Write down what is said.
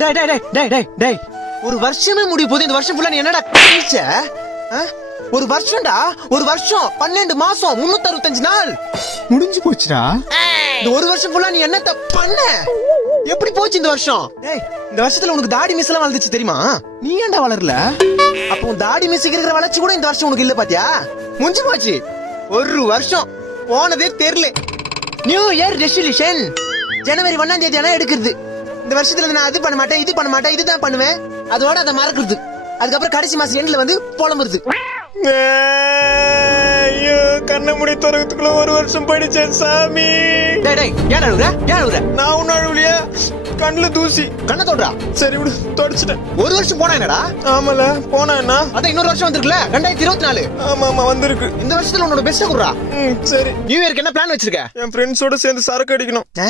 டேய் டேய் டேய் டேய் டேய் டேய் ஒரு வருஷமே முடிய போகுது. இந்த வருஷம் ஃபுல்லா நீ என்னடா கழிச்ச? ஒரு வருஷம்டா, ஒரு வருஷம் 12 மாசம் 365 நாள் முடிஞ்சு போச்சுடா. இந்த ஒரு வருஷம் ஃபுல்லா நீ என்னத்த பண்ண? எப்படி போச்சு இந்த வருஷம்? டேய் இந்த வருஷத்துல உனக்கு தாடி மீச எல்லாம் வளர்ந்துச்சு தெரியுமா? நீ ஏன்டா வளரல? அப்போ உன் தாடி மீசைக்கு இருக்கிற வளர்ச்சி கூட இந்த வருஷம் உனக்கு இல்ல பாத்தியா? முடிஞ்சு போச்சு. ஒரு வருஷம் போனதே தெரியல. நியூ இயர் ரெசல்யூஷன் ஜனவரி 1ஆம் தேதி ஆனா எடுக்கிறது. இந்த வருஷத்துல நான் அது பண்ண மாட்டேன், இது பண்ண மாட்டேன், இதுதான் பண்ணுவேன், அதோட அதை மறக்கிறது. அதுக்கப்புறம் கடைசி மாசம் எண்ட்ல வந்து புலம்புறது. ஐயோ கண்ண முடி துறக்கத்துக்குள்ள ஒரு வருஷம் போயிடுச்சேன் சாமி. டேய் டேய் ஏன் அழுகுற? ஏன் அழுகுற? நான் ஒன்னும் அழுவலையா, கண்ணுல தூசி. கண்ணை தொடுறா. சரி விடு, தொடச்சிட்டேன். ஒரு வருஷம் போனா என்னடா? ஆமால போனா என்ன? அதான் இன்னொரு வருஷம் வந்திருக்குல்ல 2024. ஆமா ஆமா வந்திருக்கு. இந்த வருஷத்துல உன்னோட பெஸ்ட் குடுறா. சரி. நியூ இயருக்கு என்ன பிளான் வச்சிருக்க? என் ஃப்ரெண்ட்ஸோட சேர்ந்து சரக்கு அடிக்கணும். ஆ?